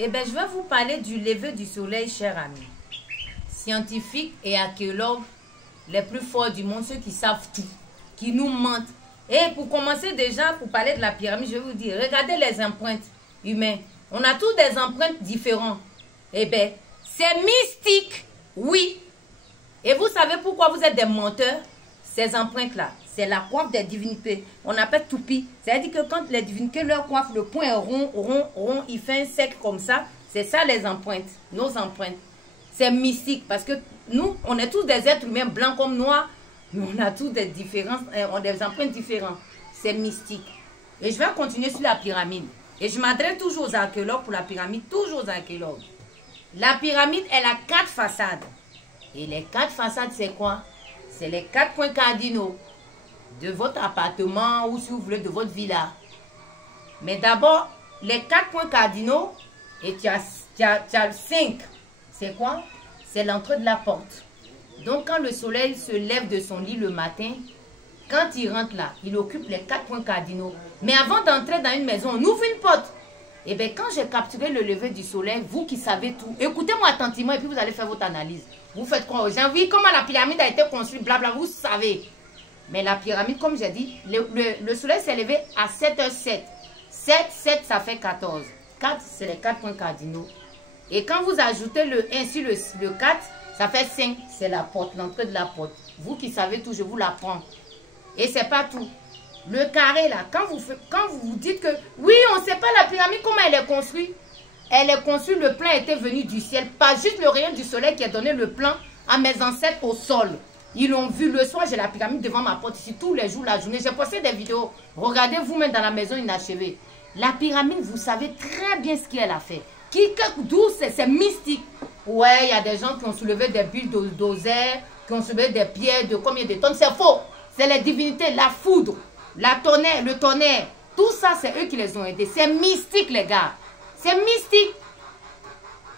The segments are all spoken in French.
Eh bien, je vais vous parler du lever du soleil, chers amis. Scientifiques et archéologues les plus forts du monde, ceux qui savent tout, qui nous mentent. Et pour commencer déjà, pour parler de la pyramide, je vais vous dire, regardez les empreintes humaines. On a tous des empreintes différentes. Eh bien, c'est mystique, oui. Et vous savez pourquoi vous êtes des menteurs? Ces empreintes-là, c'est la coiffe des divinités. On appelle toupie. C'est-à-dire que quand les divinités leur coiffent, le point est rond, rond, rond, il fait un cercle comme ça. C'est ça les empreintes, nos empreintes. C'est mystique parce que nous, on est tous des êtres humains blancs comme noirs, mais on a tous des différences, on a des empreintes différentes. C'est mystique. Et je vais continuer sur la pyramide. Et je m'adresse toujours aux archéologues pour la pyramide, toujours aux archéologues. La pyramide, elle a 4 façades. Et les 4 façades, c'est quoi? C'est les 4 points cardinaux de votre appartement ou si vous voulez de votre villa. Mais d'abord, les 4 points cardinaux, et tu as le 5. C'est quoi? C'est l'entrée de la porte. Donc quand le soleil se lève de son lit le matin, quand il rentre là, il occupe les 4 points cardinaux. Mais avant d'entrer dans une maison, on ouvre une porte. Et bien quand j'ai capturé le lever du soleil, vous qui savez tout, écoutez-moi attentivement et puis vous allez faire votre analyse. Vous faites quoi aux gens? Oui, comment la pyramide a été construite, blabla, vous savez. Mais la pyramide, comme j'ai dit, le soleil s'est levé à 7h07. 7, ça fait 14. 4, c'est les 4 points cardinaux. Et quand vous ajoutez le 1 sur le 4, ça fait 5. C'est la porte, l'entrée de la porte. Vous qui savez tout, je vous l'apprends. Et c'est pas tout. Le carré là, quand vous vous dites que oui, on ne sait pas la pyramide, comment elle est construite. Elle est construite, le plan était venu du ciel. Pas juste le rayon du soleil qui a donné le plan à mes ancêtres au sol. Ils l'ont vu le soir, j'ai la pyramide devant ma porte ici tous les jours, la journée. J'ai posté des vidéos. Regardez vous-même dans la maison inachevée. La pyramide, vous savez très bien ce qu'elle a fait. D'où c'est mystique. Ouais, il y a des gens qui ont soulevé des bulles d'oseille, qui ont soulevé des pierres de combien de tonnes. C'est faux. C'est les divinités, la foudre, le tonnerre. Tout ça, c'est eux qui les ont aidés. C'est mystique, les gars. C'est mystique.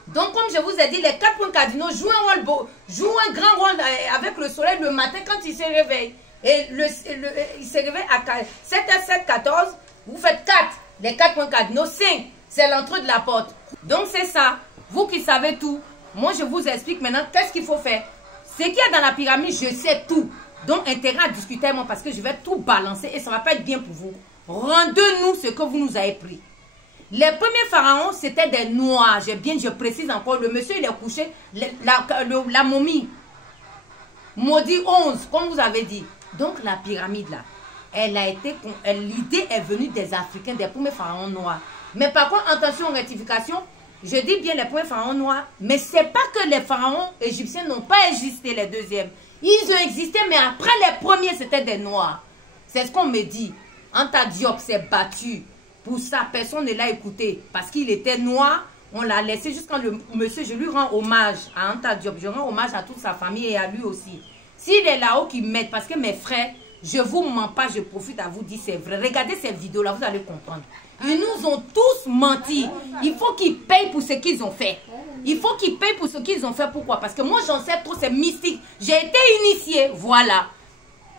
Donc, comme je vous ai dit, les 4 points cardinaux jouent un grand rôle avec le soleil le matin quand il se réveille. Et il se réveille à 7h07, 14. Vous faites 4. Les 4 points cardinaux, 5. C'est l'entrée de la porte. Donc, c'est ça. Vous qui savez tout. Moi, je vous explique maintenant qu'est-ce qu'il faut faire. Ce qu'il y a dans la pyramide, je sais tout. Donc, intérêt à discuter avec moi parce que je vais tout balancer et ça ne va pas être bien pour vous. Rendez-nous ce que vous nous avez pris. Les premiers pharaons, c'était des noirs. Je précise encore, le monsieur, il est couché, la momie. Maudit 11, comme vous avez dit. Donc, la pyramide, là, l'idée est venue des Africains, des premiers pharaons noirs. Mais par contre, attention, rectification, je dis bien les premiers pharaons noirs, mais c'est pas que les pharaons égyptiens n'ont pas existé, les deuxièmes. Ils ont existé, mais après les premiers, c'était des noirs. C'est ce qu'on me dit. Anta Diop s'est battu. Pour ça, personne ne l'a écouté. Parce qu'il était noir, on l'a laissé jusqu'à le monsieur. Je lui rends hommage à Anta Diop. Je rends hommage à toute sa famille et à lui aussi. S'il est là-haut qui m'aide, parce que mes frères, je vous mens pas, je profite à vous dire c'est vrai. Regardez ces vidéos-là, vous allez comprendre. Ils nous ont tous menti. Il faut qu'ils payent pour ce qu'ils ont fait. Il faut qu'ils payent pour ce qu'ils ont fait. Pourquoi? Parce que moi, j'en sais trop, c'est mystique. J'ai été initié, voilà.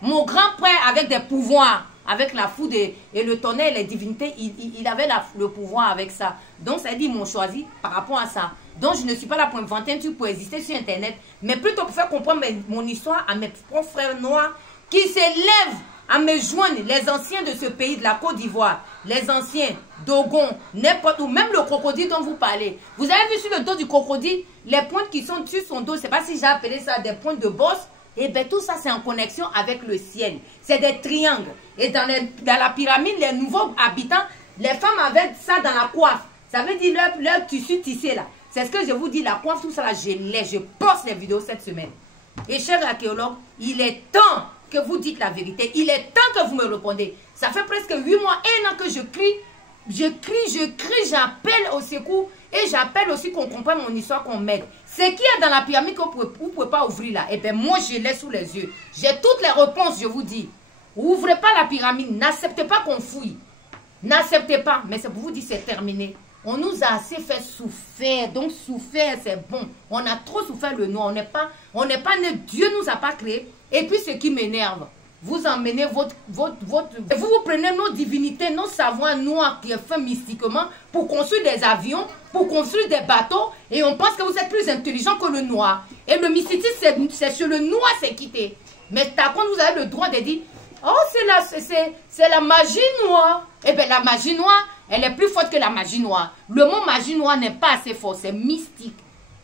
Mon grand-père avec des pouvoirs, avec la foudre et le tonnerre, les divinités, il avait le pouvoir avec ça. Donc, ça dit, ils m'ont choisi par rapport à ça. Donc, je ne suis pas là pour inventer un truc pour exister sur Internet, mais plutôt pour faire comprendre mon histoire à mes frères noirs qui s'élèvent à me joindre, les anciens de ce pays, de la Côte d'Ivoire, les anciens, Dogon, n'importe où, même le crocodile dont vous parlez. Vous avez vu sur le dos du crocodile, les pointes qui sont sur son dos, je ne sais pas si j'ai appelé ça des pointes de bosse. Et bien tout ça c'est en connexion avec le ciel. C'est des triangles. Et dans la pyramide, les nouveaux habitants, les femmes avaient ça dans la coiffe. Ça veut dire leur tissu tissé là. C'est ce que je vous dis, la coiffe, tout ça là, je poste les vidéos cette semaine. Et chers archéologues, il est temps que vous dites la vérité. Il est temps que vous me répondez. Ça fait presque 8 mois, 1 an que je crie. Je crie, j'appelle au secours. Et j'appelle aussi qu'on comprenne mon histoire, qu'on m'aide. Ce qu'il y a dans la pyramide que vous ne pouvez pas ouvrir là, et bien moi je l'ai sous les yeux. J'ai toutes les réponses, je vous dis. Ouvrez pas la pyramide, n'acceptez pas qu'on fouille. N'acceptez pas, mais c'est pour vous dire c'est terminé. On nous a assez fait souffrir, donc souffrir c'est bon. On a trop souffert le noir, on n'est pas né, Dieu nous a pas créé. Et puis ce qui m'énerve, vous emmenez vous prenez nos divinités, nos savoirs noirs qui est fait mystiquement pour construire des avions, pour construire des bateaux, et on pense que vous êtes plus intelligent que le noir. Et le mysticisme, c'est sur le noir, c'est quitté. Mais par contre, vous avez le droit de dire, oh, c'est la magie noire. Eh bien, la magie noire, elle est plus forte que la magie noire. Le mot magie noire n'est pas assez fort, c'est mystique.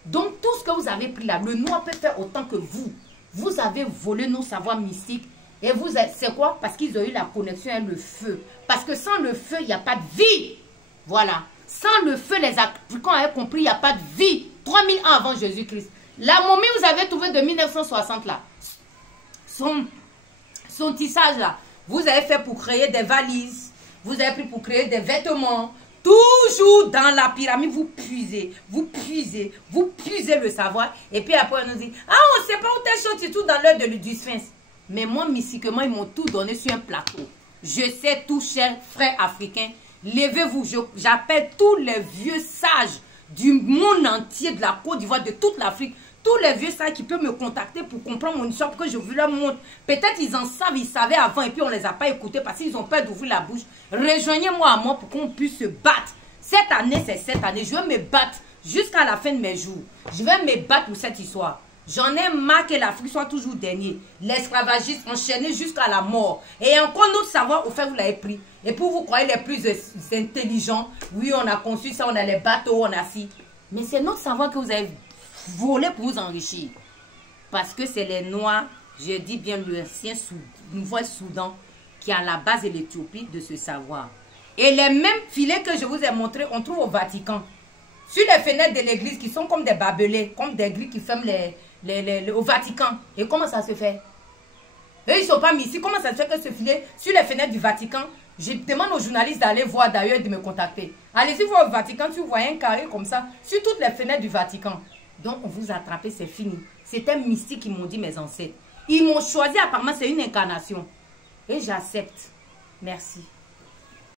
Donc, tout ce que vous avez pris là, le noir peut faire autant que vous. Vous avez volé nos savoirs mystiques. Et vous, c'est quoi? Parce qu'ils ont eu la connexion avec le feu. Parce que sans le feu, il n'y a pas de vie. Voilà. Sans le feu, les Africains ont compris, il n'y a pas de vie. 3000 ans avant Jésus-Christ. La momie, vous avez trouvé de 1960 là. Son tissage là. Vous avez fait pour créer des valises. Vous avez pris pour créer des vêtements. Toujours dans la pyramide, vous puisez le savoir. Et puis après, on nous dit, ah, on ne sait pas où t'es sorti tout dans l'œil du sphinx. Mais moi, mystiquement, ils m'ont tout donné sur un plateau. Je sais tout, chers frères africains. Levez-vous. J'appelle tous les vieux sages du monde entier, de la Côte d'Ivoire, de toute l'Afrique. Tous les vieux sages qui peuvent me contacter pour comprendre mon histoire, pour que je vous leur montre. Peut-être ils en savent, ils savaient avant et puis on ne les a pas écoutés parce qu'ils ont peur d'ouvrir la bouche. Rejoignez-moi à moi pour qu'on puisse se battre. Cette année, c'est cette année. Je vais me battre jusqu'à la fin de mes jours. Je vais me battre pour cette histoire. J'en ai marre que l'Afrique soit toujours dernier. L'esclavagisme enchaîné jusqu'à la mort. Et encore notre savoir, au fait, vous l'avez pris. Et pour vous croyez les plus intelligents, oui, on a conçu ça, on a les bateaux, on a ci. Mais c'est notre savoir que vous avez volé pour vous enrichir. Parce que c'est les Noirs, je dis bien l'ancien Nouveau-Soudan, qui est à la base de l'Éthiopie de ce savoir. Et les mêmes filets que je vous ai montrés, on trouve au Vatican. Sur les fenêtres de l'église, qui sont comme des barbelés, comme des grilles qui ferment au Vatican. Et comment ça se fait? Eux, ils ne sont pas mis ici. Comment ça se fait que ce filet, sur les fenêtres du Vatican, je demande aux journalistes d'aller voir d'ailleurs et de me contacter. Allez-y voir au Vatican, si vous voyez un carré comme ça, sur toutes les fenêtres du Vatican. Donc, on vous a attrapé, c'est fini. C'était mystique qu'ils m'ont dit mes ancêtres. Ils m'ont choisi, apparemment, c'est une incarnation. Et j'accepte. Merci.